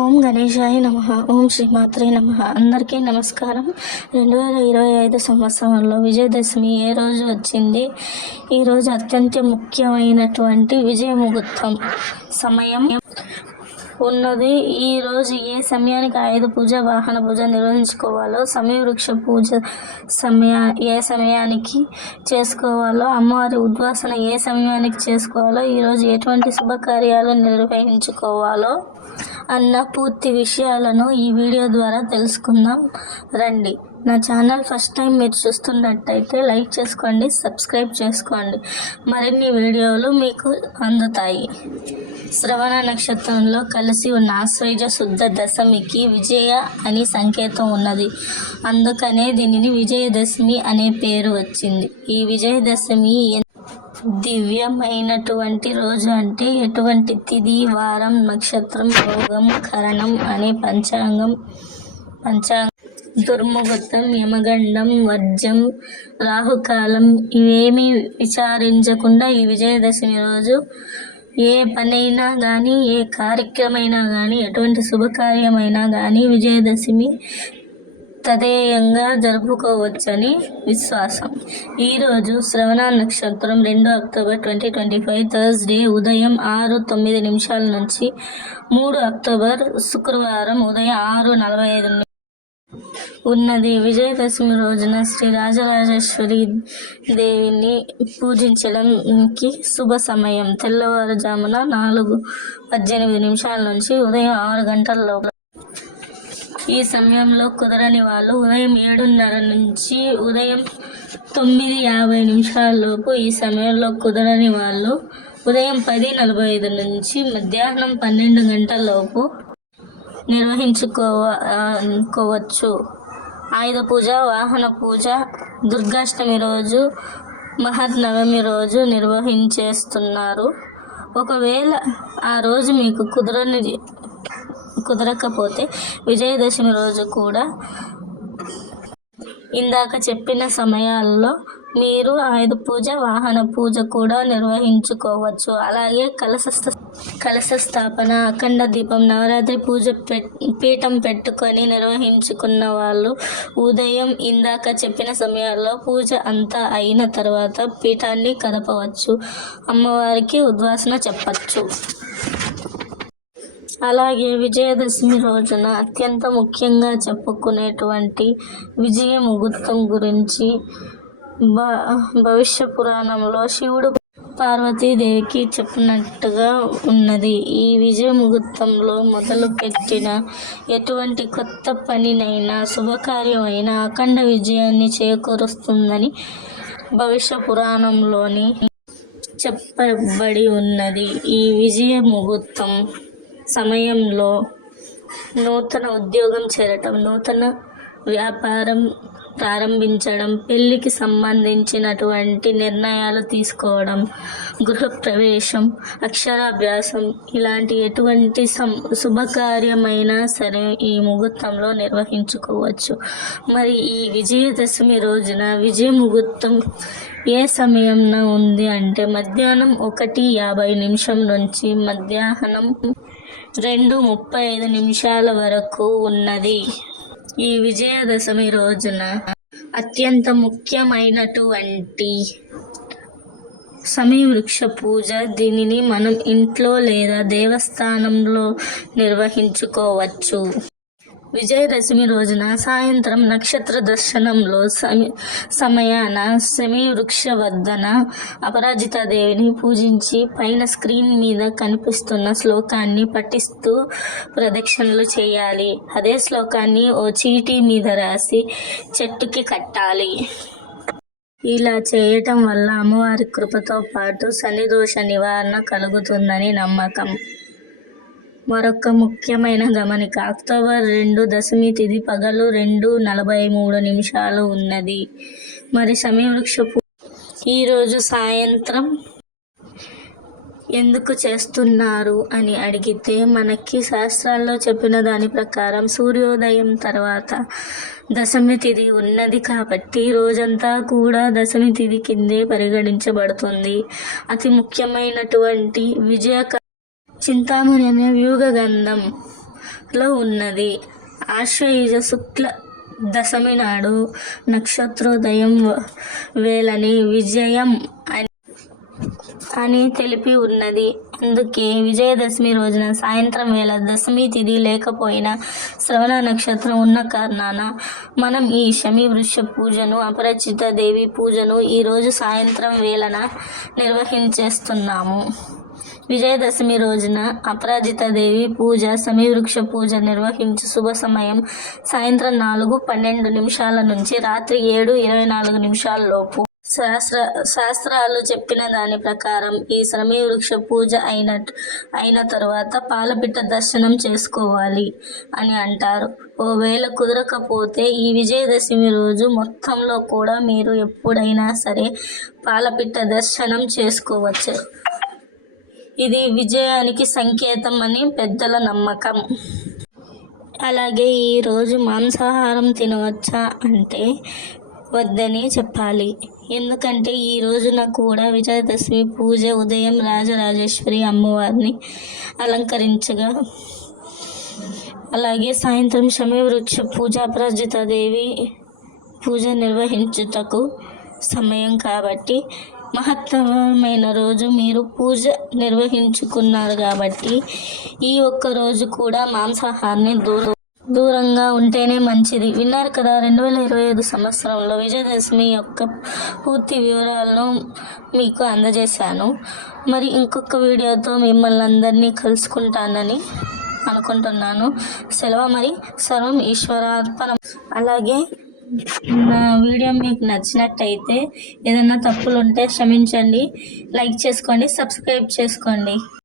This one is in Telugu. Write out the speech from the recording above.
ఓం గణేశాయ నమః. ఓం శ్రీమాత్రే నమః. అందరికీ నమస్కారం. 2025 సంవత్సరంలో విజయదశమి ఏ రోజు వచ్చింది? ఈరోజు అత్యంత ముఖ్యమైనటువంటి విజయ ముహూర్తం సమయం ఉన్నది. ఈరోజు ఏ సమయానికి ఆయుధ పూజ, వాహన పూజ నిర్వహించుకోవాలో, సమయవృక్ష పూజ ఏ సమయానికి చేసుకోవాలో, అమ్మవారి ఉద్వాసన ఏ సమయానికి చేసుకోవాలో, ఈరోజు ఎటువంటి శుభకార్యాలు నిర్వహించుకోవాలో అన్న పూర్తి విషయాలను ఈ వీడియో ద్వారా తెలుసుకుందాం రండి. నా ఛానల్ ఫస్ట్ టైం మీరు చూస్తున్నట్టయితే లైక్ చేసుకోండి, సబ్స్క్రైబ్ చేసుకోండి. మరిన్ని వీడియోలు మీకు అందుతాయి. శ్రవణ నక్షత్రంలో కలిసి ఉన్న ఆశ్వయుజ శుద్ధ దశమికి విజయ అని సంకేతం ఉన్నది. అందుకనే దీనిని విజయదశమి అనే పేరు వచ్చింది. ఈ విజయదశమి దివ్యమైనటువంటి రోజు అంటే ఎటువంటి తిథి, వారం, నక్షత్రం, యోగం, కరణం అనే పంచాంగం దుర్ముహూర్తం, యమగండం, వర్జం, రాహుకాలం ఇవేమీ విచారించకుండా ఈ విజయదశమి రోజు ఏ పనైనా కానీ, ఏ కార్యక్రమైనా కానీ, ఎటువంటి శుభకార్యమైనా కానీ విజయదశమి తదేయంగా జరుపుకోవచ్చని విశ్వాసం. ఈరోజు శ్రవణ నక్షత్రం 2 అక్టోబర్ 2025 థర్స్డే ఉదయం 6:09 నుంచి 3 అక్టోబర్ శుక్రవారం ఉదయం 6:45 ఉన్నది. విజయదశమి రోజున శ్రీ రాజరాజేశ్వరి దేవిని పూజించడానికి శుభ సమయం తెల్లవారుజామున 4:18 నుంచి ఉదయం 6 గంటల లోపల. ఈ సమయంలో కుదరని వాళ్ళు ఉదయం 7:30 నుంచి ఉదయం 9:50 లోపు, ఈ సమయంలో కుదరని వాళ్ళు ఉదయం 10:45 నుంచి మధ్యాహ్నం 12 గంటల లోపు నిర్వహించుకోవచ్చు. ఆయుధ పూజ, వాహన పూజ దుర్గాష్టమి రోజు, మహర్నవమి రోజు నిర్వహించేస్తున్నారు. ఒకవేళ ఆ రోజు మీకు కుదరకపోతే విజయదశమి రోజు కూడా ఇందాక చెప్పిన సమయాల్లో మీరు ఆయుధ పూజ, వాహన పూజ కూడా నిర్వహించుకోవచ్చు. అలాగే కలశ స్థాపన, అఖండ దీపం, నవరాత్రి పూజ పీఠం పెట్టుకొని నిర్వహించుకున్న వాళ్ళు ఉదయం ఇందాక చెప్పిన సమయాల్లో పూజ అంతా అయిన తర్వాత పీఠాన్ని కదపవచ్చు, అమ్మవారికి ఉద్వాసన చెప్పచ్చు. అలాగే విజయదశమి రోజున అత్యంత ముఖ్యంగా చెప్పుకునేటువంటి విజయ ముహూర్తం గురించి భవిష్య పురాణంలో శివుడు పార్వతీదేవికి చెప్పినట్టుగా ఉన్నది. ఈ విజయ ముహూర్తంలో మొదలుపెట్టిన ఎటువంటి కొత్త పనినైనా, శుభకార్యమైనా అఖండ విజయాన్ని చేకూరుస్తుందని భవిష్య పురాణంలోని చెప్పబడి ఉన్నది. ఈ విజయ ముహూర్తం సమయంలో నూతన ఉద్యోగం చేరటం, నూతన వ్యాపారం ప్రారంభించడం, పెళ్లికి సంబంధించినటువంటి నిర్ణయాలు తీసుకోవడం, గృహప్రవేశం, అక్షరాభ్యాసం ఇలాంటి ఎటువంటి శుభకార్యమైనా సరే ఈ ముహూర్తంలో నిర్వహించుకోవచ్చు. మరి ఈ విజయదశమి రోజున విజయ ముహూర్తం ఏ సమయంలో ఉంది అంటే మధ్యాహ్నం 1:50 నుంచి మధ్యాహ్నం 2:35 వరకు ఉన్నది. ఈ విజయదశమి రోజున అత్యంత ముఖ్యమైనటువంటి సమయవృక్ష పూజ. దీనిని మనం ఇంట్లో లేదా దేవస్థానంలో నిర్వహించుకోవచ్చు. విజయదశమి రోజున సాయంత్రం నక్షత్ర దర్శనంలో సమయాన సమయవృక్ష వద్దన అపరాజితాదేవిని పూజించి పైన స్క్రీన్ మీద కనిపిస్తున్న శ్లోకాన్ని పఠిస్తూ ప్రదక్షిణలు చేయాలి. అదే శ్లోకాన్ని ఓ చీటీ మీద రాసి చెట్టుకి కట్టాలి. ఇలా చేయటం వల్ల అమ్మవారి కృపతో పాటు శని దోష నివారణ కలుగుతుందని నమ్మకం. మరొక ముఖ్యమైన గమనిక, అక్టోబర్ 2 దశమి తిథి పగలు 2:43 ఉన్నది. మరి సమయవృక్ష ఈరోజు సాయంత్రం ఎందుకు చేస్తున్నారు అని అడిగితే, మనకి శాస్త్రాల్లో చెప్పిన దాని ప్రకారం సూర్యోదయం తర్వాత దశమి తిథి ఉన్నది కాబట్టి రోజంతా కూడా దశమి తిథి కిందే పరిగణించబడుతుంది. అతి ముఖ్యమైనటువంటి చింతామణి అనే వ్యూహ గంధం లో ఉన్నది. ఆశ్వయుజ శుక్ల దశమి నాడు నక్షత్రోదయం వేళని విజయం అని తెలిపి ఉన్నది. అందుకే విజయదశమి రోజున సాయంత్రం వేళ దశమి తిథి లేకపోయినా శ్రవణ నక్షత్రం ఉన్న కారణాన మనం ఈ శమీ వృక్ష పూజను, అపరాజిత దేవి పూజను ఈరోజు సాయంత్రం వేళన నిర్వహించేస్తున్నాము. విజయదశమి రోజున అపరాజిత దేవి పూజ, సమీవృక్ష పూజ నిర్వహించు శుభ సమయం సాయంత్రం 4:12 నుంచి రాత్రి 7:24 లోపు. శాస్త్రాలు చెప్పిన దాని ప్రకారం ఈ సమీవృక్ష పూజ అయిన తరువాత పాలపిట్ట దర్శనం చేసుకోవాలి అని అంటారు. ఒకవేళ కుదరకపోతే ఈ విజయదశమి రోజు మొత్తంలో కూడా మీరు ఎప్పుడైనా సరే పాలపిట్ట దర్శనం చేసుకోవచ్చు. ఇది విజయానికి సంకేతం అని పెద్దల నమ్మకం. అలాగే ఈరోజు మాంసాహారం తినవచ్చా అంటే వద్దని చెప్పాలి. ఎందుకంటే ఈ రోజున కూడా విజయదశమి పూజ ఉదయం రాజరాజేశ్వరి అమ్మవారిని అలంకరించగా, అలాగే సాయంత్రం శమీవృక్ష పూజ, అపరాజిత దేవి పూజ నిర్వహించుటకు సమయం కాబట్టి మహత్తరమైన రోజు మీరు పూజ నిర్వహించుకున్నారు కాబట్టి ఈ ఒక్క రోజు కూడా మాంసాహారాన్ని దూరంగా ఉంటేనే మంచిది. విన్నారు కదా, 2025 సంవత్సరంలో విజయదశమి యొక్క పూర్తి వివరాలను మీకు అందజేశాను. మరి ఇంకొక వీడియోతో మిమ్మల్ని అందరినీ కలుసుకుంటానని అనుకుంటున్నాను. సెలవు. మరి సర్వం ఈశ్వరార్పణం. అలాగే నా వీడియో మీకు నచ్చినట్టయితే ఏదైనా తప్పులు ఉంటే క్షమించండి. లైక్ చేసుకోండి, సబ్స్క్రైబ్ చేసుకోండి.